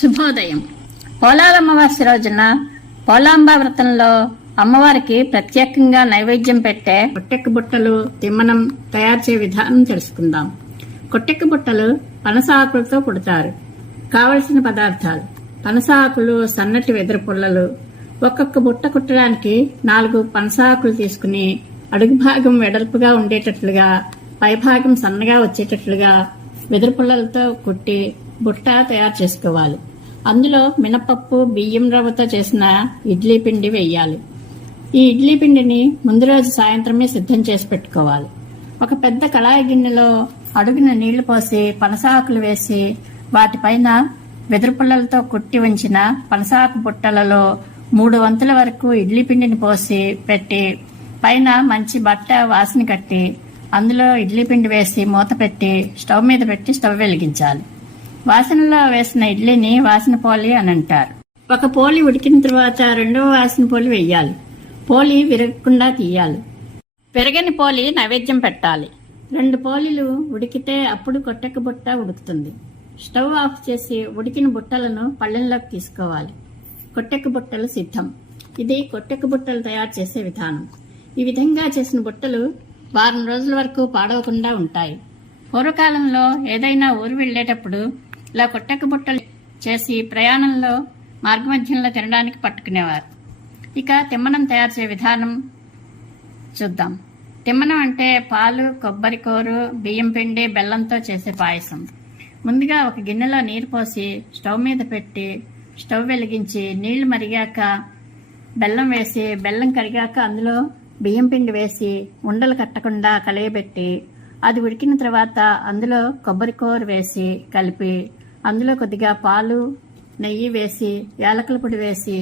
శుభోదయం. పోలాల అమావాస్య రోజున పోలాంబ వ్రతంలో అమ్మవారికి ప్రత్యేకంగా నైవేద్యం పెట్టే కొట్టెక్కు బుట్టలు తిమ్మనం తయారు చేయ విధానం తెలుసుకుందాం. కొట్టెక్కు బుట్టలు పనస ఆకులతో కుడతారు. కావలసిన పదార్థాలు: పనస ఆకులు, సన్నటి వెదురు పుల్లలు. ఒక్కొక్క బుట్ట కుట్టడానికి 4 పనస ఆకులు తీసుకుని అడుగు భాగం వెడల్పుగా ఉండేటట్లుగా, పైభాగం సన్నగా వచ్చేటట్లుగా వెదురు పుల్లలతో కుట్టి బుట్ట తయారు చేసుకోవాలి. అందులో మినపప్పు, బియ్యం రవ్వతో చేసిన ఇడ్లీ పిండి వేయాలి. ఈ ఇడ్లీ పిండిని ముందు రోజు సాయంత్రమే సిద్ధం చేసి పెట్టుకోవాలి. ఒక పెద్ద కళాయి గిన్నెలో అడుగున నీళ్లు పోసి పనసాకులు వేసి వాటిపైన వెదురు పుల్లలతో కుట్టి ఉంచిన పనసాకు బుట్టలలో 3 వంతుల వరకు ఇడ్లీ పిండిని పోసి పెట్టి పైన మంచి బట్ట వాసన కట్టి అందులో ఇడ్లీ పిండి వేసి మూత పెట్టి స్టవ్ మీద పెట్టి స్టవ్ వెలిగించాలి. వాసనలో వేసిన ఇడ్లీని వాసన పోలి అని అంటారు. ఒక పోలి ఉడికిన తర్వాత రెండవ వాసన పోలి వేయాలి. పోలి విరగకుండా తీయాలి. పెరగని పోలి నైవేద్యం పెట్టాలి. 2 పోలీలు ఉడికితే అప్పుడు కొట్టెక్కు బుట్ట ఉడుకుతుంది. స్టవ్ ఆఫ్ చేసి ఉడికిన బుట్టలను పళ్ళెంలోకి తీసుకోవాలి. కొట్టెక్కు బుట్టలు సిద్ధం. ఇది కొట్టెక్కు బుట్టలు తయారు చేసే విధానం. ఈ విధంగా చేసిన బుట్టలు వారం రోజుల వరకు పాడవకుండా ఉంటాయి. పూర్వకాలంలో ఏదైనా ఊరు వెళ్లేటప్పుడు ఇలా కొట్టెక్కు బుట్టలు చేసి ప్రయాణంలో మార్గమధ్యంలో తినడానికి పట్టుకునేవారు. ఇక తిమ్మనం తయారు చేసే విధానం చూద్దాం. తిమ్మనం అంటే పాలు, కొబ్బరి కూరు, బియ్యం పిండి, బెల్లంతో చేసే పాయసం. ముందుగా ఒక గిన్నెలో నీరు పోసి స్టవ్ మీద పెట్టి స్టవ్ వెలిగించి నీళ్లు మరిగాక బెల్లం వేసి, బెల్లం కరిగాక అందులో బియ్యం పిండి వేసి ఉండలు కట్టకుండా కలయబెట్టి అది ఉడికిన తర్వాత అందులో కొబ్బరి కూర వేసి కలిపి అందులో కొద్దిగా పాలు, నెయ్యి వేసి యాలకుల పొడి వేసి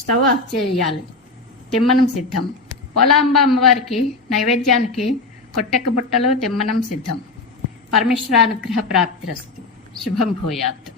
స్టవ్ ఆఫ్ చేయాలి. తిమ్మనం సిద్ధం. పోలాంబ అమ్మవారికి నైవేద్యానికి కొట్టెక్కు బుట్టలు, తిమ్మనం సిద్ధం. పరమేశ్వరానుగ్రహ ప్రాప్తిరస్తు. శుభం భూయాత్.